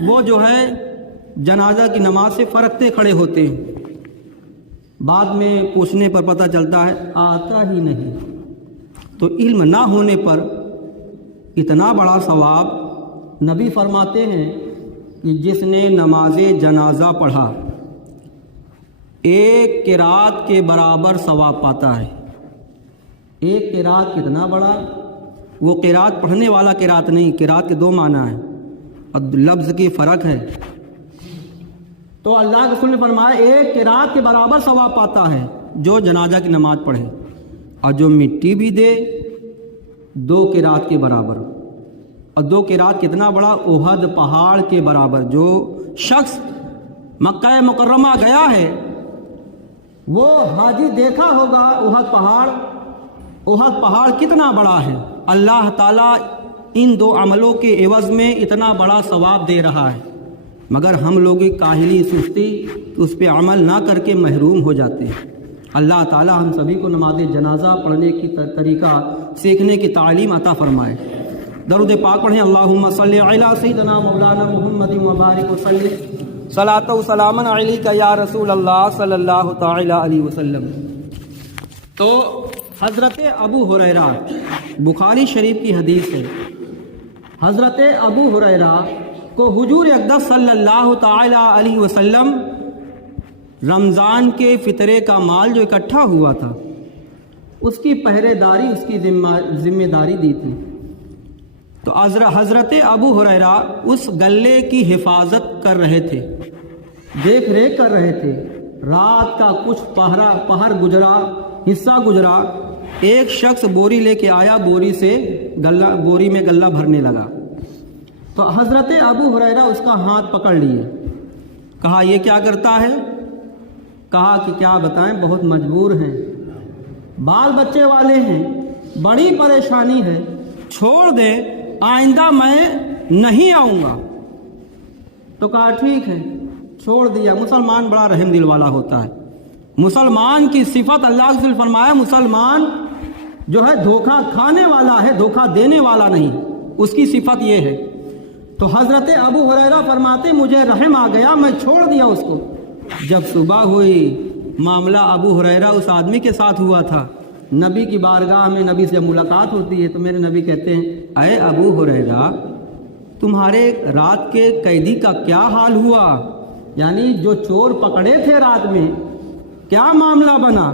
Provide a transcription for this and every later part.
وہ جو ہے جنازہ کی نماز سے فرقتے کھڑے ہوتے ہیں، بعد میں پوچھنے پر پتہ چلتا ہے آتا ہی نہیں۔ تو علم نہ ہونے پر اتنا بڑا ثواب نبی فرماتے ہیں کہ جس نے نماز جنازہ پڑھا ایک قرات کے برابر ثواب پاتا ہے۔ ایک قرات کتنا بڑا؟ وہ قرات پڑھنے والا قرات نہیں، قرات کے دو معنی ہیں اور لفظ کی فرق ہے۔ تو اللہ کے رسول نے فرمایا ایک قرات کے برابر ثواب پاتا ہے جو جنازہ کی نماز پڑھے، اور جو مٹی بھی دے دو قرات کے برابر۔ اور دو قرات کتنا بڑا؟ احد پہاڑ کے برابر۔ جو شخص مکہ مکرمہ گیا ہے وہ حاجی دیکھا ہوگا احد پہاڑ۔ احد پہاڑ کتنا بڑا ہے، اللہ تعالیٰ ان دو عملوں کے عوض میں اتنا بڑا ثواب دے رہا ہے، مگر ہم لوگ کاہلی سستی اس پہ عمل نہ کر کے محروم ہو جاتے ہیں۔ اللہ تعالیٰ ہم سبھی کو نماز جنازہ پڑھنے کی طریقہ سیکھنے کی تعلیم عطا فرمائے۔ درود پاک پڑھیں، اللہم صلی علی سیدنا مولانا محمد وبارک وسلم صلاۃ و سلام علیک یا رسول اللہ صلی اللہ تعالی علیہ وسلم۔ تو حضرت ابو ہریرہ، بخاری شریف کی حدیث ہے، حضرت ابو ہریرہ کو حضور اقدس صلی اللہ تعالی علیہ وسلم رمضان کے فطرے کا مال جو اکٹھا ہوا تھا اس کی پہرے داری، اس کی ذمہ داری دی تھی۔ تو حضرت ابو ہریرہ اس گلے کی حفاظت کر رہے تھے، دیکھ ریکھ کر رہے تھے۔ رات کا کچھ پہر گزرا، حصہ گزرا، ایک شخص بوری لے کے آیا، بوری میں غلہ بھرنے لگا۔ تو حضرت ابو ہریرہ اس کا ہاتھ پکڑ لیے، کہا یہ کیا کرتا ہے؟ کہا کہ کیا بتائیں، بہت مجبور ہیں، بال بچے والے ہیں، بڑی پریشانی ہے، چھوڑ دیں، آئندہ میں نہیں آؤں گا۔ تو کہا ٹھیک ہے، چھوڑ دیا۔ مسلمان بڑا رحم دل والا ہوتا ہے۔ مسلمان کی صفت اللہ کے رسول فرمایا مسلمان جو ہے دھوکہ کھانے والا ہے، دھوکہ دینے والا نہیں، اس کی صفت یہ ہے۔ تو حضرت ابو ہریرہ فرماتے مجھے رحم آ گیا، میں چھوڑ دیا اس کو۔ جب صبح ہوئی، معاملہ ابو ہریرہ اس آدمی کے ساتھ ہوا تھا۔ نبی کی بارگاہ میں نبی سے ملاقات ہوتی ہے تو میرے نبی کہتے ہیں اے ابو ہریرہ تمہارے رات کے قیدی کا کیا حال ہوا؟ یعنی جو چور پکڑے تھے رات میں کیا معاملہ بنا؟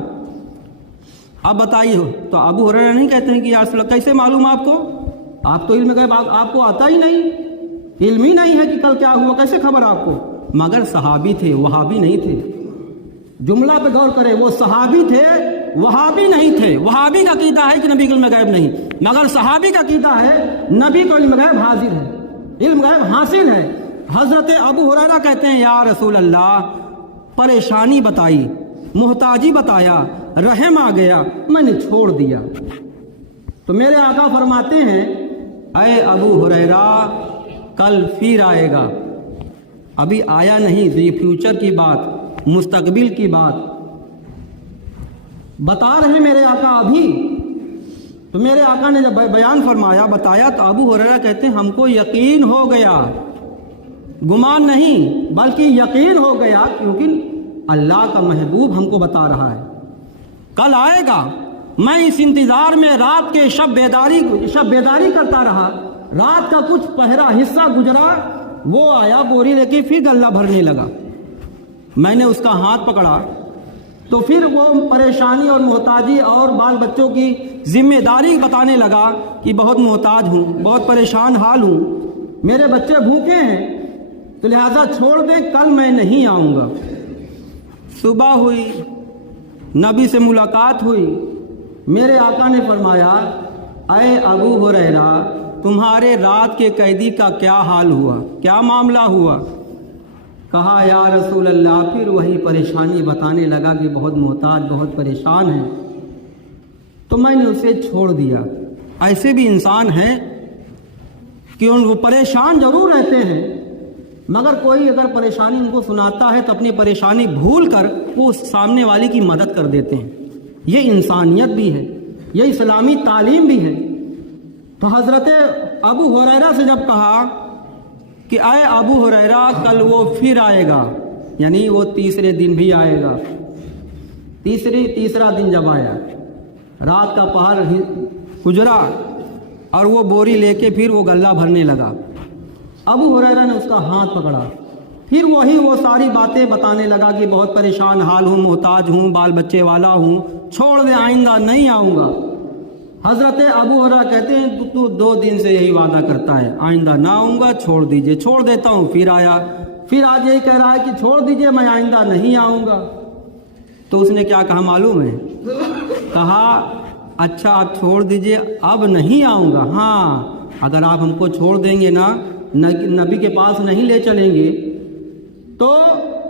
اب بتائیے۔ تو ابو ہریرہ نہیں کہتے ہیں کہ یا رسول اللہ کیسے معلوم آپ کو؟ آپ تو علم غیب آپ کو آتا ہی نہیں، علم ہی نہیں ہے کہ کل کیا ہوا، کیسے خبر آپ کو؟ مگر صحابی تھے، وہابی نہیں تھے۔ جملہ پہ غور کریں، وہ صحابی تھے، وہابی نہیں تھے۔ وہابی کا عقیدہ ہے کہ نبی کو علم غیب نہیں، مگر صحابی کا عقیدہ ہے نبی کو علم غیب حاضر ہے، علم غیب حاصل ہے۔ حضرت ابو ہریرہ کہتے ہیں یا رسول اللہ پریشانی بتائی، محتاجی بتایا، رحم آ گیا، میں نے چھوڑ دیا۔ تو میرے آقا فرماتے ہیں اے ابو ہریرہ کل پھر آئے گا، ابھی آیا نہیں، یہ فیوچر کی بات، مستقبل کی بات بتا رہے میرے آقا ابھی۔ تو میرے آقا نے جب بیان فرمایا، بتایا، تو ابو ہریرہ کہتے ہیں ہم کو یقین ہو گیا، گمان نہیں بلکہ یقین ہو گیا، کیونکہ اللہ کا محبوب ہم کو بتا رہا ہے کل آئے گا۔ میں اس انتظار میں رات کے شب بیداری کرتا رہا، رات کا کچھ پہرا حصہ گزرا، وہ آیا بوری لے کے پھر غلہ بھرنے لگا۔ میں نے اس کا ہاتھ پکڑا تو پھر وہ پریشانی اور محتاجی اور بال بچوں کی ذمہ داری بتانے لگا کہ بہت محتاج ہوں، بہت پریشان حال ہوں، میرے بچے بھوکے ہیں، تو لہذا چھوڑ دیں، کل میں نہیں آؤں گا۔ صبح ہوئی، نبی سے ملاقات ہوئی، میرے آقا نے فرمایا اے ابو ہریرہ تمہارے رات کے قیدی کا کیا حال ہوا، کیا معاملہ ہوا؟ کہا یا رسول اللہ، پھر وہی پریشانی بتانے لگا کہ بہت محتاج، بہت پریشان ہے، تو میں نے اسے چھوڑ دیا۔ ایسے بھی انسان ہیں کہ وہ پریشان ضرور رہتے ہیں، مگر کوئی اگر پریشانی ان کو سناتا ہے تو اپنی پریشانی بھول کر وہ سامنے والی کی مدد کر دیتے ہیں۔ یہ انسانیت بھی ہے، یہ اسلامی تعلیم بھی ہے۔ تو حضرت ابو ہریرہ سے جب کہا کہ اے ابو ہریرہ کل وہ پھر آئے گا، یعنی وہ تیسرے دن بھی آئے گا۔ تیسرا دن جب آیا، رات کا پہر گزرا اور وہ بوری لے کے پھر وہ غلہ بھرنے لگا۔ ابو ہریرہ نے اس کا ہاتھ پکڑا، پھر وہ ساری باتیں بتانے لگا کہ بہت پریشان حال ہوں، محتاج ہوں، بال بچے والا ہوں، چھوڑ دے، آئندہ نہیں آؤں گا۔ حضرت ابو ہریرہ کہتے ہیں تو 2 دن سے یہی وعدہ کرتا ہے، آئندہ نہ آؤں گا، چھوڑ دیجئے۔ چھوڑ دیتا ہوں، پھر آیا، پھر آج یہی کہہ رہا ہے کہ چھوڑ دیجئے، میں آئندہ نہیں آؤں گا۔ تو اس نے کیا کہا معلوم ہے؟ کہا اچھا آپ چھوڑ دیجئے، اب نہیں آؤں گا، ہاں اگر آپ ہم کو چھوڑ دیں گے نا، نبی کے پاس نہیں لے چلیں گے، تو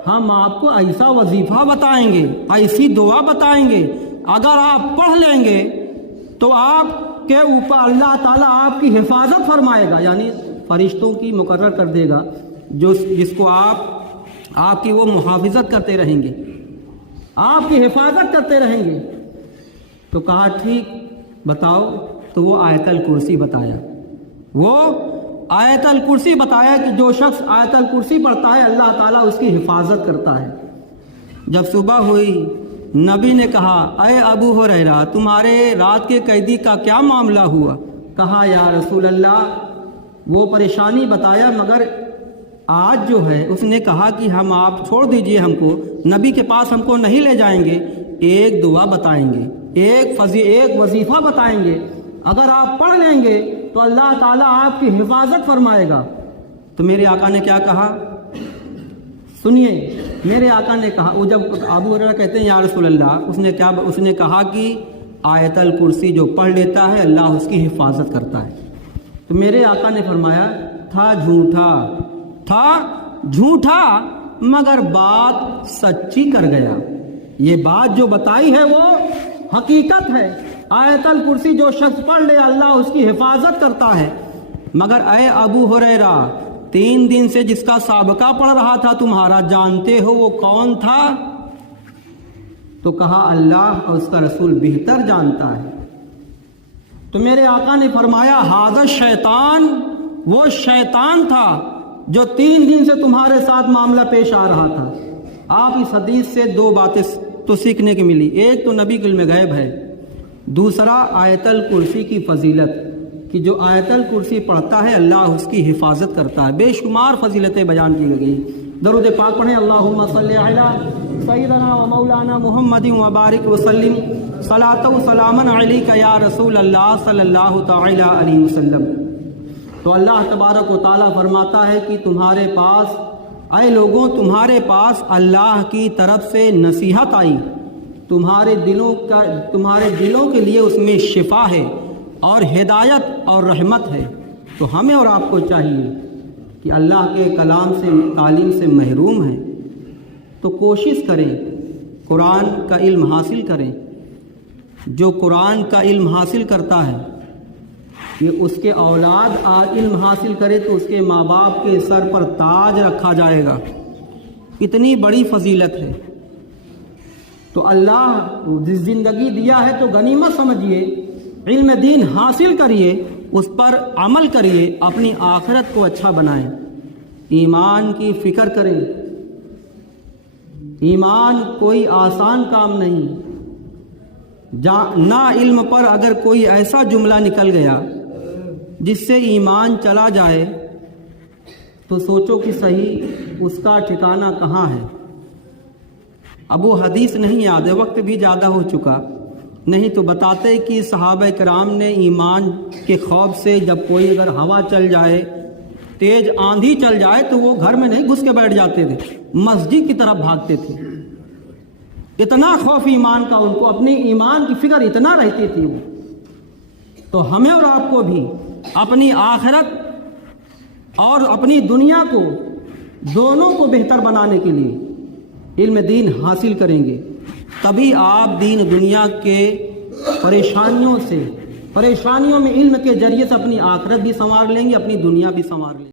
ہم آپ کو ایسا وظیفہ بتائیں گے، ایسی دعا بتائیں گے، اگر آپ پڑھ لیں گے تو آپ کے اوپر اللہ تعالیٰ آپ کی حفاظت فرمائے گا، یعنی فرشتوں کی مقرر کر دے گا جس کو آپ کی وہ محافظت کرتے رہیں گے، آپ کی حفاظت کرتے رہیں گے۔ تو کہا ٹھیک بتاؤ، تو وہ آیت الکرسی بتایا، وہ آیت الکرسی بتایا کہ جو شخص آیت الکرسی پڑھتا ہے اللہ تعالیٰ اس کی حفاظت کرتا ہے۔ جب صبح ہوئی، نبی نے کہا اے ابو ہریرہ تمہارے رات کے قیدی کا کیا معاملہ ہوا؟ کہا یا رسول اللہ وہ پریشانی بتایا، مگر آج جو ہے اس نے کہا کہ ہم آپ چھوڑ دیجئے، ہم کو نبی کے پاس ہم کو نہیں لے جائیں گے، ایک دعا بتائیں گے، ایک وظیفہ بتائیں گے، اگر آپ پڑھ لیں گے تو اللہ تعالیٰ آپ کی حفاظت فرمائے گا۔ تو میرے آقا نے کیا کہا سنیے، میرے آقا نے کہا، وہ جب ابو ہریرہ کہتے ہیں یا رسول اللہ، اس نے کہا کہ آیت الکرسی جو پڑھ لیتا ہے اللہ اس کی حفاظت کرتا ہے۔ تو میرے آقا نے فرمایا تھا جھوٹا مگر بات سچی کر گیا، یہ بات جو بتائی ہے وہ حقیقت ہے، آیت الکرسی جو شخص پڑھ لے اللہ اس کی حفاظت کرتا ہے۔ مگر اے ابو ہریرہ 3 دن سے جس کا سابقہ پڑھ رہا تھا تمہارا، جانتے ہو وہ کون تھا؟ تو کہا اللہ اور اس کا رسول بہتر جانتا ہے۔ تو میرے آقا نے فرمایا ھذا شیطان، وہ شیطان تھا جو 3 دن سے تمہارے ساتھ معاملہ پیش آ رہا تھا۔ آپ اس حدیث سے 2 باتیں تو سیکھنے کی ملی، ایک تو نبی کے علم غیب ہے، دوسرا آیت الکرسی کی فضیلت، کہ جو آیت الکرسی پڑھتا ہے اللہ اس کی حفاظت کرتا ہے۔ بے شمار فضیلتیں بیان کی گئی۔ درود پاک پڑھیں، اللہم صلی علی سیدنا و مولانا محمد و بارک وسلم، صلاۃ و سلاما علیک یا رسول اللہ صلی اللہ تعالی علیہ وسلم۔ تو اللہ تبارک و تعالیٰ فرماتا ہے کہ تمہارے پاس، اے لوگوں تمہارے پاس اللہ کی طرف سے نصیحت آئی، تمہارے دلوں کے لیے اس میں شفا ہے اور ہدایت اور رحمت ہے۔ تو ہمیں اور آپ کو چاہیے کہ اللہ کے کلام سے، تعلیم سے محروم ہیں تو کوشش کریں قرآن کا علم حاصل کریں۔ جو قرآن کا علم حاصل کرتا ہے، یہ اس کے اولاد علم حاصل کرے تو اس کے ماں باپ کے سر پر تاج رکھا جائے گا۔ اتنی بڑی فضیلت ہے۔ تو اللہ جس زندگی دیا ہے تو غنیمت سمجھیے، علم دین حاصل کریے، اس پر عمل کریے، اپنی آخرت کو اچھا بنائیں، ایمان کی فکر کریں۔ ایمان کوئی آسان کام نہیں، نا علم پر اگر کوئی ایسا جملہ نکل گیا جس سے ایمان چلا جائے تو سوچو کہ صحیح اس کا ٹھکانہ کہاں ہے۔ اب وہ حدیث نہیں یاد ہے، وقت بھی زیادہ ہو چکا، نہیں تو بتاتے کہ صحابہ کرام نے ایمان کے خوف سے جب کوئی اگر ہوا چل جائے، تیز آندھی چل جائے تو وہ گھر میں نہیں گھس کے بیٹھ جاتے تھے، مسجد کی طرف بھاگتے تھے۔ اتنا خوف ایمان کا، ان کو اپنی ایمان کی فکر اتنا رہتی تھی وہ۔ تو ہمیں اور آپ کو بھی اپنی آخرت اور اپنی دنیا کو، دونوں کو بہتر بنانے کے لیے علم دین حاصل کریں گے، تبھی آپ دین دنیا کے پریشانیوں میں علم کے ذریعے سے اپنی آخرت بھی سنوار لیں گے، اپنی دنیا بھی سنوار لیں گے۔